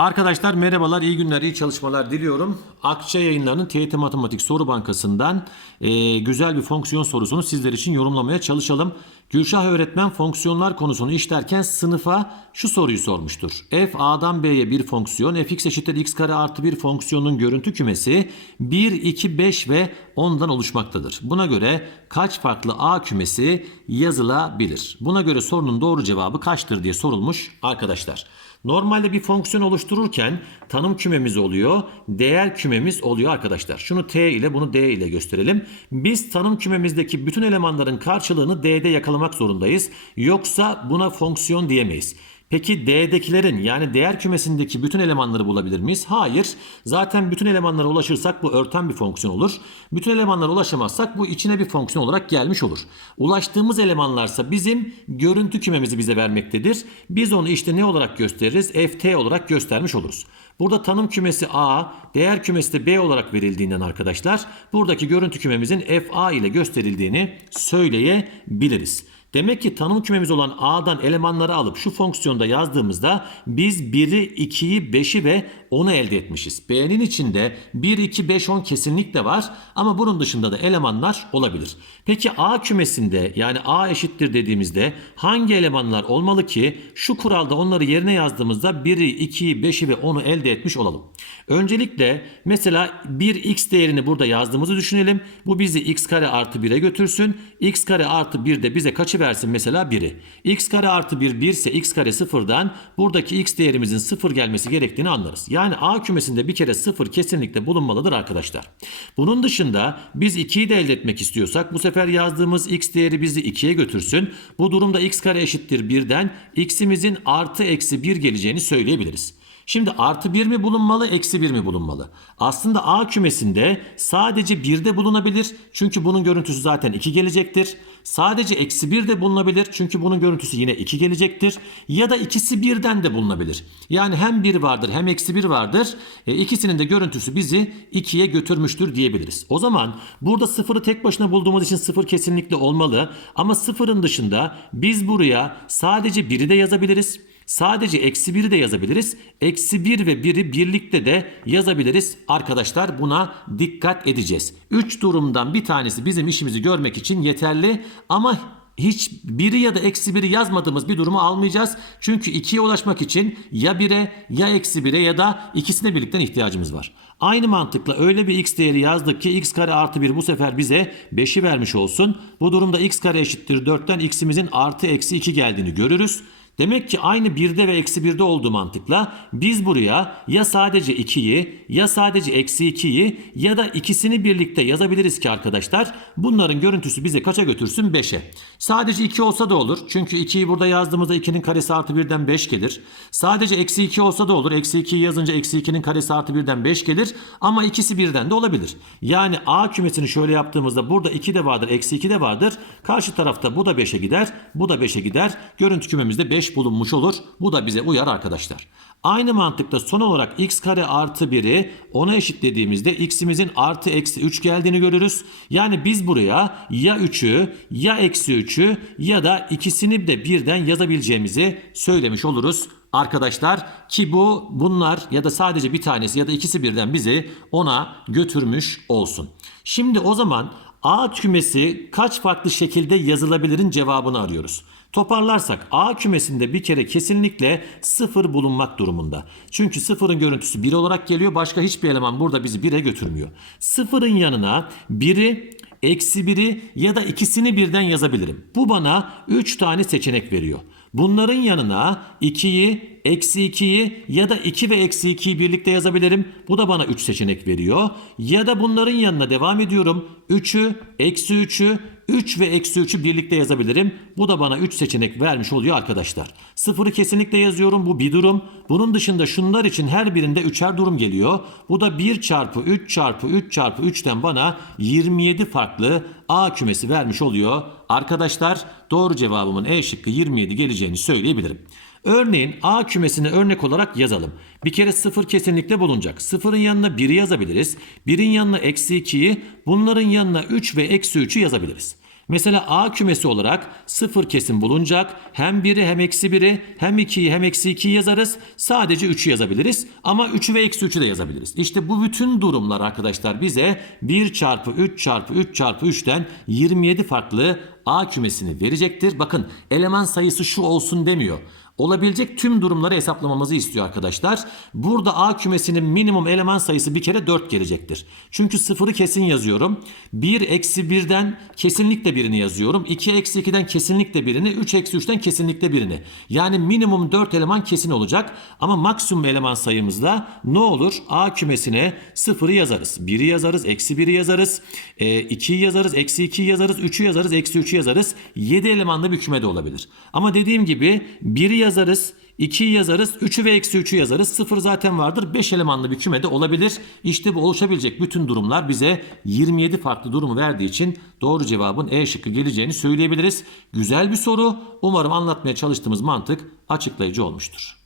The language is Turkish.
Arkadaşlar merhabalar, iyi günler, iyi çalışmalar diliyorum. Akça yayınlarının TYT Matematik Soru Bankası'ndan e, güzel bir fonksiyon sorusunu sizler için yorumlamaya çalışalım. Gülşah öğretmen fonksiyonlar konusunu işlerken sınıfa şu soruyu sormuştur. f a'dan b'ye bir fonksiyon fx eşittir x kare artı bir fonksiyonun görüntü kümesi 1, 2, 5 ve 10'dan oluşmaktadır. Buna göre kaç farklı a kümesi yazılabilir? Buna göre sorunun doğru cevabı kaçtır diye sorulmuş arkadaşlar. Normalde bir fonksiyon oluştururken tanım kümemiz oluyor, değer kümemiz oluyor arkadaşlar. Şunu t ile bunu d ile gösterelim. Biz tanım kümemizdeki bütün elemanların karşılığını d'de yakalamak zorundayız. Yoksa buna fonksiyon diyemeyiz. Peki D'dekilerin yani değer kümesindeki bütün elemanları bulabilir miyiz? Hayır. Zaten bütün elemanlara ulaşırsak bu örten bir fonksiyon olur. Bütün elemanlara ulaşamazsak bu içine bir fonksiyon olarak gelmiş olur. Ulaştığımız elemanlarsa bizim görüntü kümemizi bize vermektedir. Biz onu işte ne olarak gösteririz? ft olarak göstermiş oluruz. Burada tanım kümesi A, değer kümesi de B olarak verildiğinden arkadaşlar buradaki görüntü kümemizin fa ile gösterildiğini söyleyebiliriz. Demek ki tanım kümemiz olan A'dan elemanları alıp şu fonksiyonda yazdığımızda biz 1'i, 2'yi, 5'i ve 10'u elde etmişiz. B'nin içinde 1, 2, 5, 10 kesinlikle var ama bunun dışında da elemanlar olabilir. Peki A kümesinde yani A eşittir dediğimizde hangi elemanlar olmalı ki şu kuralda onları yerine yazdığımızda 1'i, 2'yi, 5'i ve 10'u elde etmiş olalım. Öncelikle mesela 1x değerini burada yazdığımızı düşünelim. Bu bizi x kare artı 1'e götürsün. x kare artı 1 de bize kaçı versin mesela 1'i. x kare artı 1 1 ise x kare sıfırdan buradaki x değerimizin sıfır gelmesi gerektiğini anlarız. Yani A kümesinde bir kere sıfır kesinlikle bulunmalıdır arkadaşlar. Bunun dışında biz 2'yi de elde etmek istiyorsak bu sefer yazdığımız x değeri bizi 2'ye götürsün. Bu durumda x kare eşittir 1'den x'imizin artı eksi 1 geleceğini söyleyebiliriz. Şimdi artı 1 mi bulunmalı, eksi 1 mi bulunmalı? Aslında A kümesinde sadece 1'de bulunabilir. Çünkü bunun görüntüsü zaten 2 gelecektir. Sadece eksi 1 de bulunabilir. Çünkü bunun görüntüsü yine 2 gelecektir. Ya da ikisi birden de bulunabilir. Yani hem 1 vardır hem eksi 1 vardır. E, ikisinin de görüntüsü bizi 2'ye götürmüştür diyebiliriz. O zaman burada sıfırı tek başına bulduğumuz için sıfır kesinlikle olmalı. Ama sıfırın dışında biz buraya sadece 1'i de yazabiliriz. Sadece eksi 1'i de yazabiliriz. Eksi 1 ve 1'i birlikte de yazabiliriz. Arkadaşlar buna dikkat edeceğiz. 3 durumdan bir tanesi bizim işimizi görmek için yeterli ama hiç biri ya da eksi biri yazmadığımız bir durumu almayacağız. Çünkü 2'ye ulaşmak için ya 1'e ya eksi 1'e ya da ikisine birlikten ihtiyacımız var. Aynı mantıkla öyle bir x değeri yazdık ki x kare artı 1 bu sefer bize 5'i vermiş olsun. Bu durumda x kare eşittir 4'ten x'imizin artı eksi 2 geldiğini görürüz. Demek ki aynı 1'de ve eksi 1'de olduğu mantıkla biz buraya ya sadece 2'yi ya sadece eksi 2'yi ya da ikisini birlikte yazabiliriz ki arkadaşlar. Bunların görüntüsü bize kaça götürsün? 5'e. Sadece 2 olsa da olur. Çünkü 2'yi burada yazdığımızda 2'nin karesi artı 1'den 5 gelir. Sadece eksi 2 olsa da olur. Eksi 2'yi yazınca eksi 2'nin karesi artı 1'den 5 gelir. Ama ikisi birden de olabilir. Yani A kümesini şöyle yaptığımızda burada 2 de vardır. Eksi 2 de vardır. Karşı tarafta bu da 5'e gider. Bu da 5'e gider. Görüntü kümemizde 5 bulunmuş olur. Bu da bize uyar arkadaşlar. Aynı mantıkta son olarak x kare artı 1'i 10'a eşitlediğimizde x'imizin artı eksi 3 geldiğini görürüz. Yani biz buraya ya 3'ü ya eksi 3'ü ya da ikisini de birden yazabileceğimizi söylemiş oluruz arkadaşlar ki bu bunlar ya da sadece bir tanesi ya da ikisi birden bizi ona götürmüş olsun. Şimdi o zaman A kümesi kaç farklı şekilde yazılabilirin cevabını arıyoruz. Toparlarsak A kümesinde bir kere kesinlikle sıfır bulunmak durumunda. Çünkü sıfırın görüntüsü 1 olarak geliyor. Başka hiçbir eleman burada bizi 1'e götürmüyor. Sıfırın yanına 1'i eksi 1'i ya da ikisini birden yazabilirim. Bu bana 3 tane seçenek veriyor. Bunların yanına 2'yi, eksi 2'yi ya da 2 ve eksi 2'yi birlikte yazabilirim. Bu da bana 3 seçenek veriyor. Ya da bunların yanına devam ediyorum. 3'ü, eksi 3'ü, 3 ve eksi 3'ü birlikte yazabilirim. Bu da bana 3 seçenek vermiş oluyor arkadaşlar. Sıfırı kesinlikle yazıyorum. Bu bir durum. Bunun dışında şunlar için her birinde 3'er durum geliyor. Bu da 1 çarpı 3 çarpı 3 çarpı 3'ten bana 27 farklı A kümesi vermiş oluyor. Arkadaşlar doğru cevabımın E şıkkı 27 geleceğini söyleyebilirim. Örneğin A kümesini örnek olarak yazalım. Bir kere sıfır kesinlikle bulunacak. Sıfırın yanına 1'i yazabiliriz. 1'in yanına eksi 2'yi bunların yanına 3 ve eksi 3'ü yazabiliriz. Mesela A kümesi olarak sıfır kesim bulunacak. Hem 1'i hem eksi 1'i hem 2'yi hem eksi 2'yi yazarız. Sadece 3'ü yazabiliriz. Ama 3'ü ve eksi 3'ü de yazabiliriz. İşte bu bütün durumlar arkadaşlar bize 1 çarpı 3 çarpı 3 çarpı 3'ten 27 farklı A kümesini verecektir. Bakın eleman sayısı şu olsun demiyor. Olabilecek tüm durumları hesaplamamızı istiyor arkadaşlar. Burada A kümesinin minimum eleman sayısı bir kere 4 gelecektir. Çünkü sıfırı kesin yazıyorum. 1 eksi 1'den kesinlikle birini yazıyorum. 2 eksi 2'den kesinlikle birini. 3 eksi 3'ten kesinlikle birini. Yani minimum 4 eleman kesin olacak. Ama maksimum eleman sayımızda ne olur? A kümesine sıfırı yazarız. 1'i yazarız. Eksi 1'i yazarız. 2'yi yazarız. Eksi 2'yi yazarız. 3'ü yazarız. Eksi 3'ü yazarız. 7 elemanlı bir küme de olabilir. Ama dediğim gibi 1'i yazarız. 2'yi yazarız. 3'ü ve eksi 3'ü yazarız. 0 zaten vardır. 5 elemanlı bir küme de olabilir. İşte bu oluşabilecek bütün durumlar bize 27 farklı durumu verdiği için doğru cevabın E şıkkı geleceğini söyleyebiliriz. Güzel bir soru. Umarım anlatmaya çalıştığımız mantık açıklayıcı olmuştur.